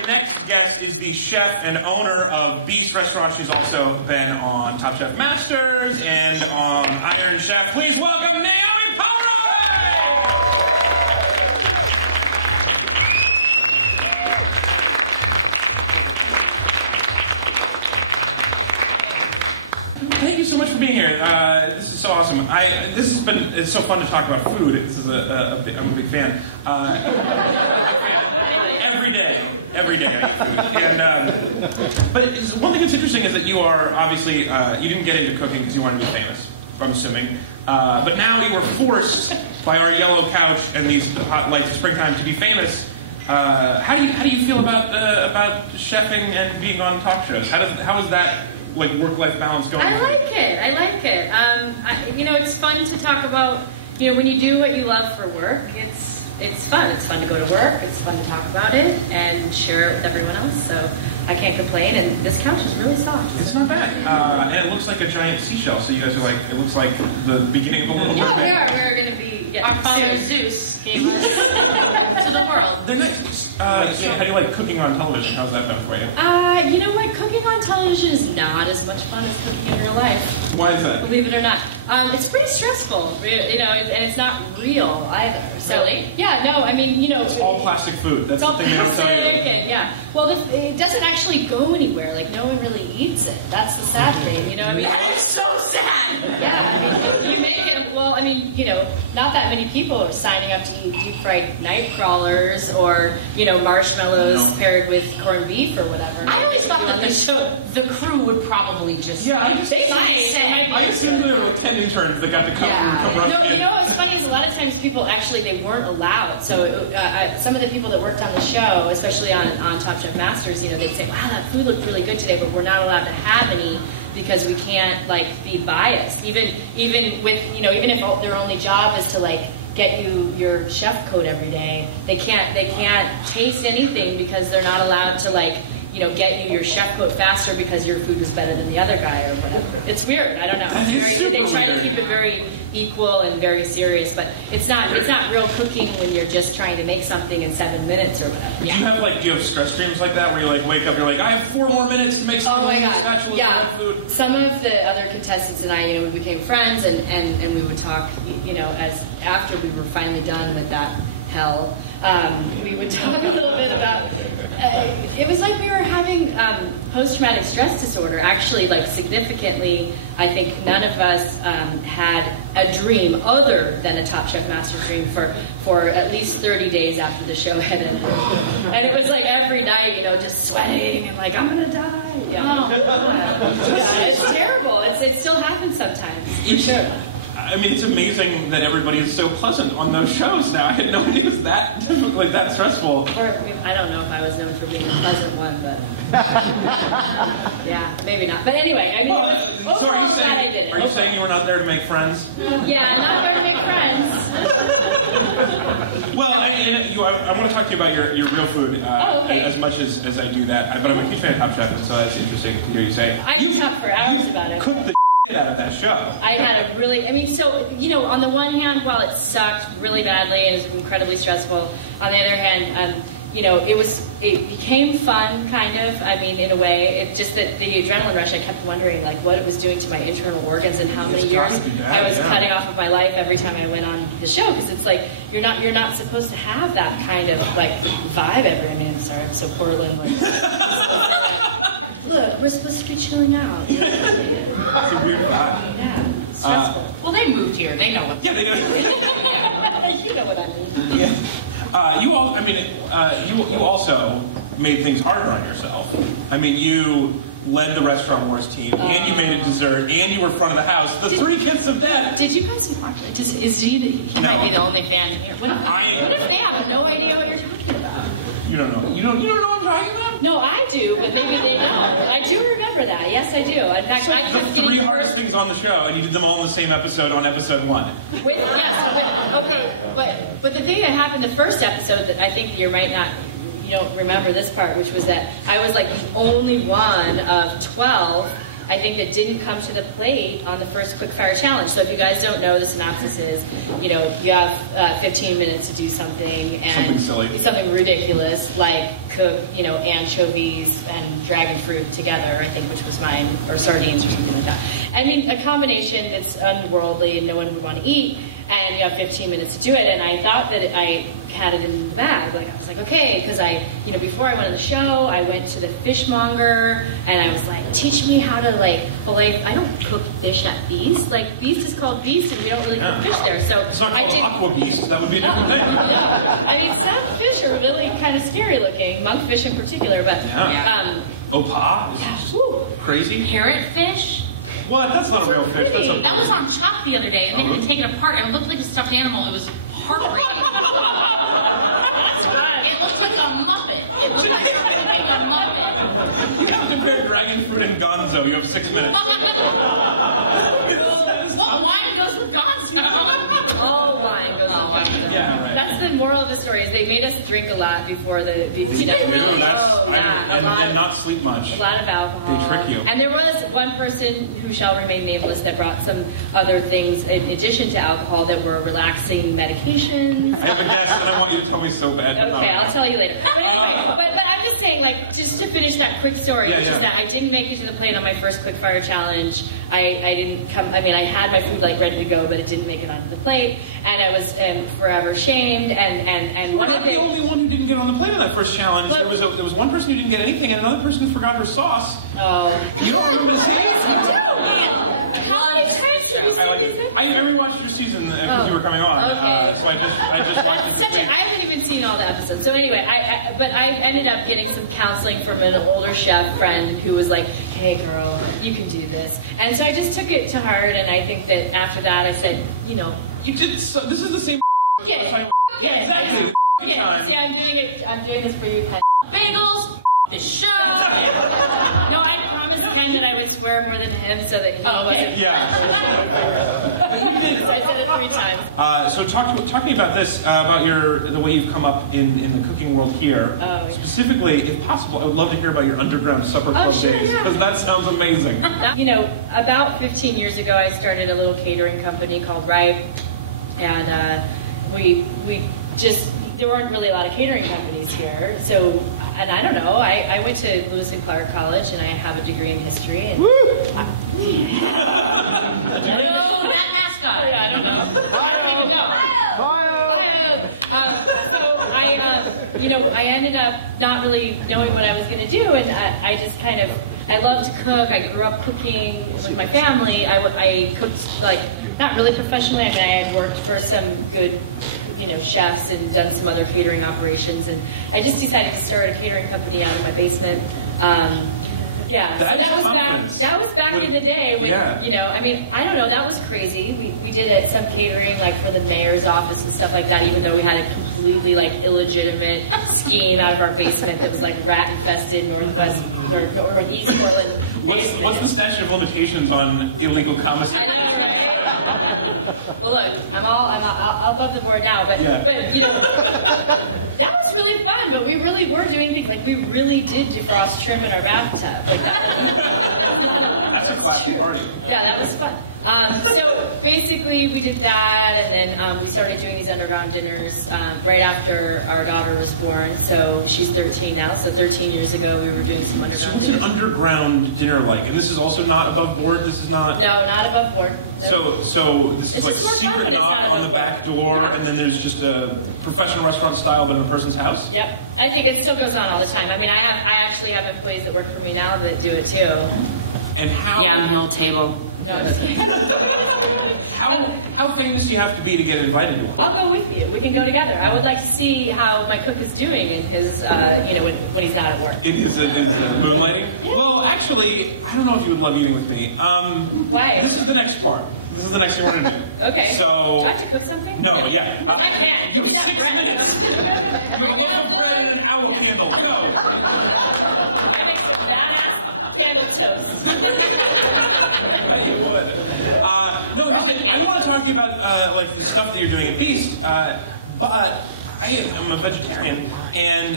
Our next guest is the chef and owner of Beast Restaurant. She's also been on Top Chef Masters and on Iron Chef. Please welcome Naomi Pomeroy! Thank you so much for being here. This is so awesome. It's so fun to talk about food. This is I'm a big fan. Every day I eat food. And, but one thing that's interesting is that you are obviously, you didn't get into cooking because you wanted to be famous, I'm assuming. But now you were forced by our yellow couch and these hot lights of springtime to be famous. How do you feel about chefing and being on talk shows? How is that like work-life balance going? I like it. You know, it's fun to talk about. You know, when you do what you love for work, it's fun. It's fun to go to work. It's fun to talk about it and share it with everyone else. So I can't complain. And this couch is really soft. It's not bad. And it looks like a giant seashell. So you guys are like, it looks like the beginning of a little mermaid. Yeah, we're going to be. Yeah, our father Zeus gave us to the world. They're nice. So how do you like cooking on television? How's that been for you? You know what? Cooking on television is not as much fun as cooking in real life. Why is that? Believe it or not. It's pretty stressful, you know, and it's not real either. So, really? Yeah, no, I mean, you know. It's all plastic food. That's the thing they don't tell you. And, yeah. Well, it doesn't actually go anywhere. Like, no one really eats it. That's the sad thing, you know what I mean? That is so sad! Yeah, I mean, you make it, well, I mean, you know, not that many people are signing up to eat deep-fried night crawlers or, you know, marshmallows paired with corned beef or whatever. I always thought that the crew would probably just... Yeah, they might. I assumed there were 10 interns that got to come run. No, you know what's funny is a lot of times people actually, they weren't allowed. So some of the people that worked on the show, especially on Top Chef Masters, you know, they'd say, wow, that food looked really good today, but we're not allowed to have any because we can't, like, be biased. Even with, you know, even if their only job is to, like, get you your chef coat every day, they can't taste anything because they're not allowed to, like, you know, get you your chef coat faster because your food was better than the other guy or whatever. It's weird. I don't know. They try to keep it very equal and very serious, but it's not real cooking when you're just trying to make something in 7 minutes or whatever. Yeah. Do you have stress dreams like that where you like wake up, you're like, I have 4 more minutes to make something spatulas and food? Some of the other contestants and I, you know, we became friends and we would talk, you know, as after we were finally done with that hell, we would talk a little bit about it was like we were having post-traumatic stress disorder. Actually, like significantly, I think none of us had a dream other than a Top Chef Master dream for at least 30 days after the show had ended. And it was like every night, you know, just sweating and like, I'm gonna die. Yeah, it's terrible. It still happens sometimes. For sure. I mean, it's amazing that everybody is so pleasant on those shows now. I had no idea it was that like that stressful. Or I don't know if I was known for being a pleasant one, but yeah, maybe not. But anyway, I mean, so are you saying you were not there to make friends? Yeah, not there to make friends. Well, I want to talk to you about your real food as much as I do that. But I'm a huge fan of Top Chef, and so that's interesting to hear you say. I can talk for hours about it. Cooked the out of that show. I had so, you know, on the one hand, while it sucked really badly and it was incredibly stressful, on the other hand, you know, it became fun, kind of. I mean, in a way, it's just that the adrenaline rush, I kept wondering, like, what it was doing to my internal organs and how many years I was cutting off of my life every time I went on the show, because it's like, you're not supposed to have that kind of, like, vibe ever. I mean, I'm sorry, I'm so Portland, look, we're supposed to be chilling out. It's a weird vibe. Yeah, stressful. Well, they moved here. They know what. Yeah, they know. You know what I mean. Yeah. You also made things harder on yourself. I mean, you led the Restaurant Wars team, and you made a dessert, and you were front of the house. The 3 kids of death. Did you guys watch it? He might be the only fan here. What if they have no idea what you're talking about? You don't know. You don't know what I'm talking about? No, I do, but maybe they don't. I do remember that. Yes, I do. In fact, I kept the 3 hardest things on the show, and you did them all in the same episode on episode 1. But the thing that happened the first episode that I think you don't remember this part, which was that I was like the only one of 12 I think, that didn't come to the plate on the first quickfire challenge. So if you guys don't know, the synopsis is, you have 15 minutes to do something, and something silly, something ridiculous, like cook, anchovies and dragon fruit together, I think, which was mine, or sardines or something like that. I mean, a combination that's unworldly and no one would want to eat, and you have 15 minutes to do it. And I thought that I had it in the bag. Like, I was like, okay, because before I went on the show, I went to the fishmonger, and I was like, teach me how to fillet. I don't cook fish at Beast. Beast is called Beast, and we don't really cook fish there. So it's not called Aqua Beast. That would be a different thing. Yeah. I mean, some fish are really kind of scary looking, monkfish in particular. But Opa is just crazy. Parrotfish. What? That's not a real fish. That was on Chop the other day, and they had to take it apart, and it looked like a stuffed animal. It was heartbreaking. It looked like a Muppet. It looked like a Muppet. You have to compare dragon fruit and gonzo. You have 6 minutes. Well, wine goes with gonzo. All wine goes with gonzo. Yeah, right. That's the moral of the story, is they made us drink a lot before the and not sleep much. A lot of alcohol. They trick you. And there was one person who shall remain nameless that brought some other things in addition to alcohol that were relaxing medications. I have a guess, and I want you to tell me so bad. Okay, I'll tell you later. But anyway, but I'm just saying, just to finish that quick story, which is that I didn't make it to the plate on my first quickfire challenge. I didn't come. I mean, I had my food ready to go, but it didn't make it onto the plate, and I was forever shamed. And one of the only one who didn't get on the plate on that first challenge. There was one person who didn't get anything, and another person who forgot her sauce. Oh, you don't remember the scene? I rewatched your season because you were coming on, so I just watched it. I haven't even seen all the episodes. So anyway, but I ended up getting some counseling from an older chef friend who was like, "Hey, girl, you can do this." And so I just took it to heart, and I think that after that, I said, you did. So, this is the same. Yeah, exactly. Yeah. See, I'm doing it. I'm doing this for you, Ken. Bagels. The show. No, I promised Ken that I would swear more than him, so that he wasn't. Yeah. So I said it 3 times. So talk to me about this, about the way you've come up in the cooking world here. Specifically, if possible, I would love to hear about your underground supper club days, because that sounds amazing. About 15 years ago, I started a little catering company called Ripe, and we just, there weren't really a lot of catering companies here, so. And I don't know. I went to Lewis and Clark College, and I have a degree in history. And that mascot. Yeah, I don't know. So I ended up not really knowing what I was going to do, and I just I love to cook. I grew up cooking with my family. I cooked not really professionally. I mean, I had worked for some good chefs and done some other catering operations, and I just decided to start a catering company out of my basement. That was back in the day when, I mean, I don't know, that was crazy. We did some catering for the mayor's office and stuff like that, even though we had a completely illegitimate scheme out of our basement that was rat infested northeast Portland. What's the statute of limitations on illegal commissary? I know, right? Well, look, I'm all above the board now, but that was really fun. But we really were doing things we really did defrost trim in our bathtub, That's a classic party. Yeah, that was fun. So basically, we did that, and then we started doing these underground dinners right after our daughter was born. So she's 13 now. So 13 years ago, we were doing some underground. So what's an underground dinner like? And this is also not above board. This is not. No, not above board. No. So this is secret knock on the back door, and then there's just a professional restaurant style, but in a person's house. Yep, I think it still goes on all the time. I mean, I actually have employees that work for me now that do it too. And how? Yeah, on the old table. No, I'm just kidding. How famous do you have to be to get invited to one? I'll go with you. We can go together. I would like to see how my cook is doing in his, when he's not at work. In his moonlighting? Yeah. Well, actually, I don't know if you would love eating with me. Why? This is the next part. This is the next thing we're going to do. Okay. So. Do I have to cook something? No, yeah. I can't. You have 6 minutes. You have a loaf of bread and an owl candle. Go. I make some badass candle toast. You would. I want to talk to you about the stuff that you're doing at Beast, but I am a vegetarian, and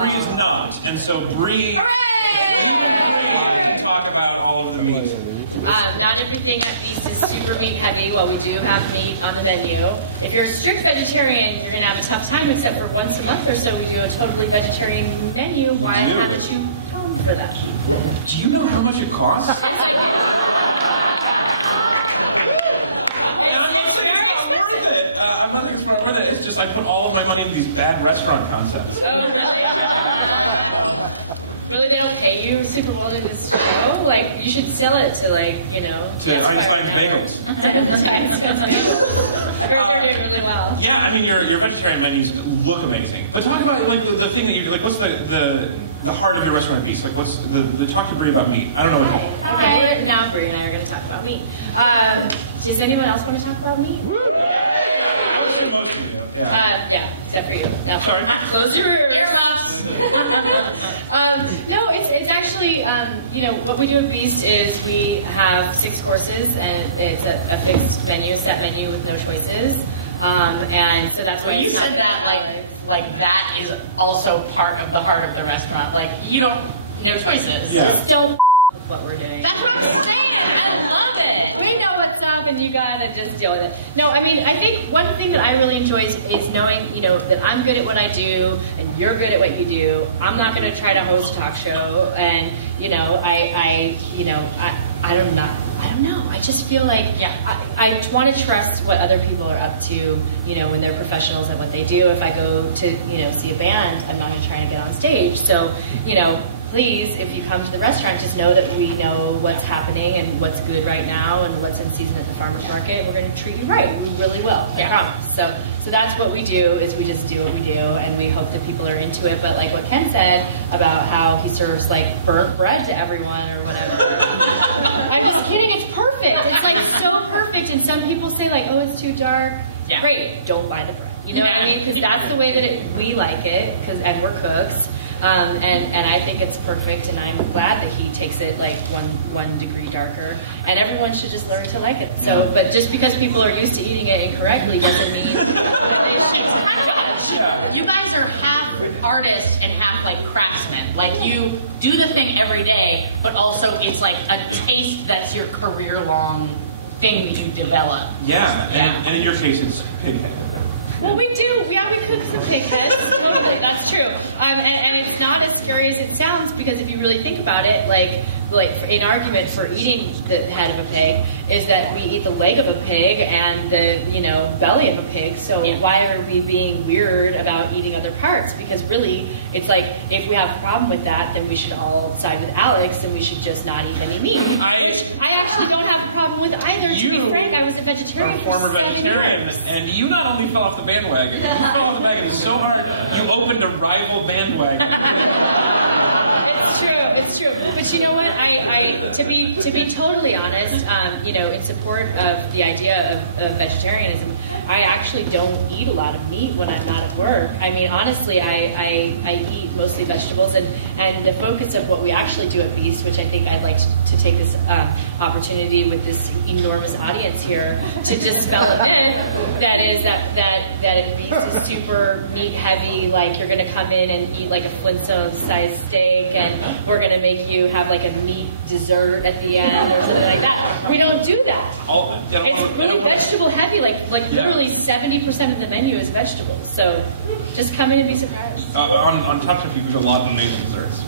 Bree is not, and so Bree. Hooray! Talk about about all of the meat. Not everything at Beast is super meat heavy. While we do have meat on the menu, if you're a strict vegetarian, you're going to have a tough time. Except for once a month or so, we do a totally vegetarian menu. Why haven't you come for that? Do you know how much it costs? I'm not thinking it's not worth it. It's just I put all of my money into these bad restaurant concepts. Oh, really? Really, they don't pay you super well to this show? Like, you should sell it to, like, you know... To Einstein's Bagels. To Einstein's Bagels. They're doing really well. Yeah, I mean, your vegetarian menus look amazing. But talk about, like, the thing that you... Like, what's the heart of your restaurant Beast? Like, what's the talk to Brie about meat? I don't know what... Okay, now Brie and I are going to talk about meat. Does anyone else want to talk about meat? Yeah, except for you. No. Sorry. Close your earmuffs. No, it's actually, you know, what we do at Beast is we have 6 courses, and it's a fixed menu, set menu with no choices. And so that's why you said that like that is also part of the heart of the restaurant. Like, you don't, no choices. Yeah. Just don't with what we're doing. That's what I'm saying. I love it. We know what's up, and you gotta just deal with it. No, I mean, I think one thing that I really enjoy is knowing, you know, that I'm good at what I do, and you're good at what you do. I'm not gonna try to host a talk show, and you know, I don't know. I just feel like I want to trust what other people are up to, you know, when they're professionals at what they do. If I go to, you know, see a band, I'm not going to try and get on stage. So, you know, please, if you come to the restaurant, just know that we know what's happening and what's good right now and what's in season at the farmer's market. We're going to treat you right. We really will. I promise. So that's what we do, is we just do what we do, and we hope that people are into it. But like what Ken said about how he serves like burnt bread to everyone or whatever, I'm just kidding. It's perfect. It's like so perfect. And some people say like, oh, it's too dark. Yeah. Great. Don't buy the bread. You know what I mean? Because that's the way that we like it. And we're cooks. And I think it's perfect, and I'm glad that he takes it like one degree darker. And everyone should just learn to like it. So, but just because people are used to eating it incorrectly doesn't mean that they should. You guys are half artists and half like craftsmen. Like, you do the thing every day, but also it's like a taste that's your career-long thing that you develop. Yeah, and in your case, it's pig head. Well, we do. We cook some pig heads. Totally, that's true. And it's not as scary as it sounds, because if you really think about it, like an argument for eating the head of a pig is that we eat the leg of a pig and the, you know, belly of a pig. So why are we being weird about eating other parts? Because really, it's like, if we have a problem with that, then we should all side with Alex, and we should just not eat any meat. Which I actually don't have a problem with either. To be frank, I was a vegetarian. A former vegetarian, and you not only fell off the bandwagon, you fell off the bandwagon so hard you opened a rival bandwagon. It's true. But you know what? To be totally honest, you know, in support of the idea of vegetarianism, I actually don't eat a lot of meat when I'm not at work. I mean, honestly, I eat mostly vegetables, and the focus of what we actually do at Beast, which I think I'd like to take this opportunity with this enormous audience here to dispel a myth that is that at Beast is super meat heavy. Like, you're going to come in and eat like a Flintstone-sized steak, and we're going to make you have like a meat dessert at the end or something like that. We don't do that. It's really vegetable heavy. Like literally 70% of the menu is vegetables. So just come in and be surprised. On Top Chef, you do a lot of amazing desserts.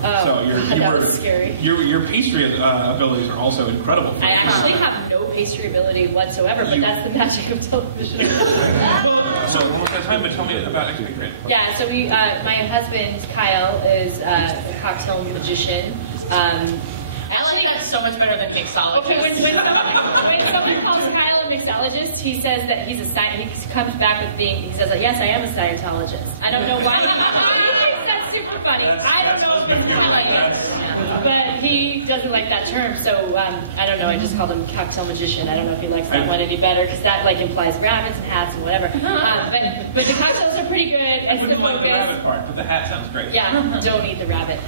So your pastry abilities are also incredible. I actually have no pastry ability whatsoever, but that's the magic of television. So almost out of time, but tell me about Expatriate. Yeah, so my husband Kyle is a cocktail magician. I like that so much better than mixologist. Okay, when someone calls Kyle a mixologist, he says that he comes back with he says, yes, I am a Scientologist. I don't know why. He thinks that's super funny. I don't know if it's funny, but he doesn't like that term, so I don't know. I just called him cocktail magician. I don't know if he likes that one any better, because that like implies rabbits and hats and whatever. But the cocktails are pretty good. I wouldn't like the rabbit part, but the hat sounds great. Yeah, don't eat the rabbit.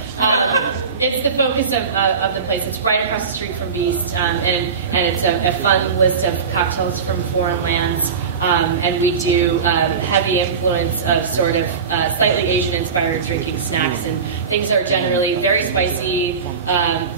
It's the focus of the place. It's right across the street from Beast, and it's a fun list of cocktails from foreign lands. and we do heavy influence of sort of slightly Asian-inspired drinking snacks, and things are generally very spicy,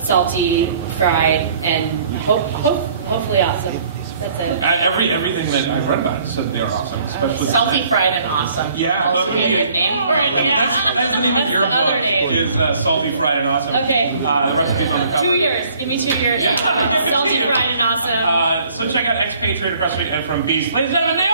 salty, fried, and hopefully awesome. That's it. Everything that I've read about it said they are awesome, especially salty, fried, and awesome. Yeah, that's a good name for it. That's the name of your book. Is salty, fried, and awesome. Okay. The recipe's on the cover. 2 years. Give me 2 years. Yeah. Salty, fried, and awesome. So check out Expatriate across the week and from Beast. Ladies and gentlemen,